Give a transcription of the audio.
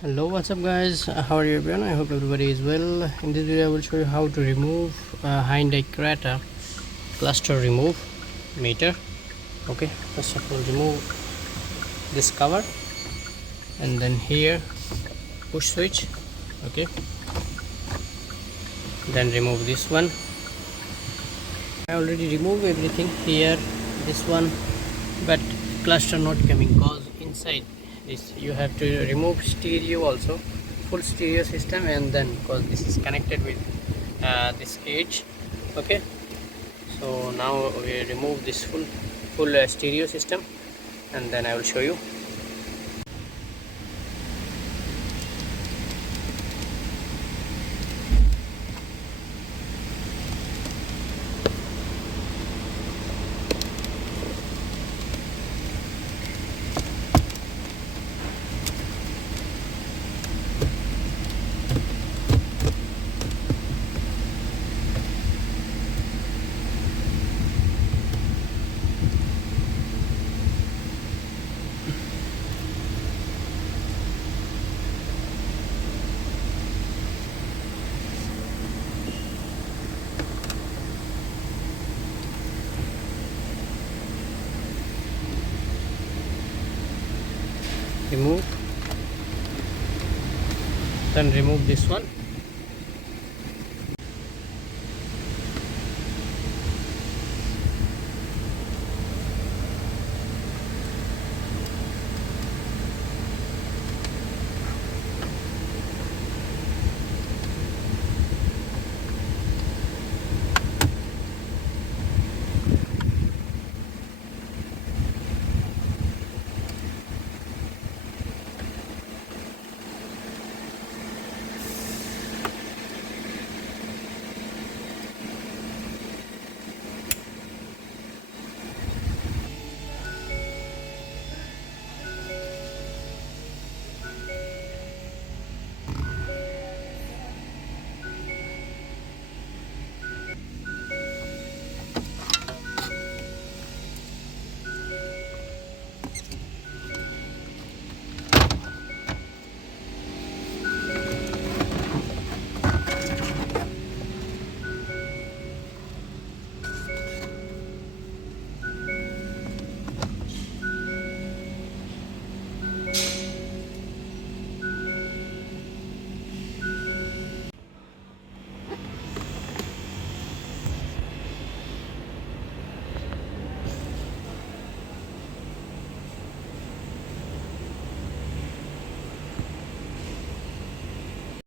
Hello, what's up guys? How are you everyone? I hope everybody is well. In this video I will show you how to remove Hyundai Creta cluster remove meter. Okay, first of all remove this cover and then here push switch. Okay, then remove this one. I already removed everything here, this one, but cluster not coming cause inside this you have to remove stereo also, full stereo system, and then because this is connected with this edge. Okay, so now we remove this full stereo system and then I will show you. Remove, then remove this one.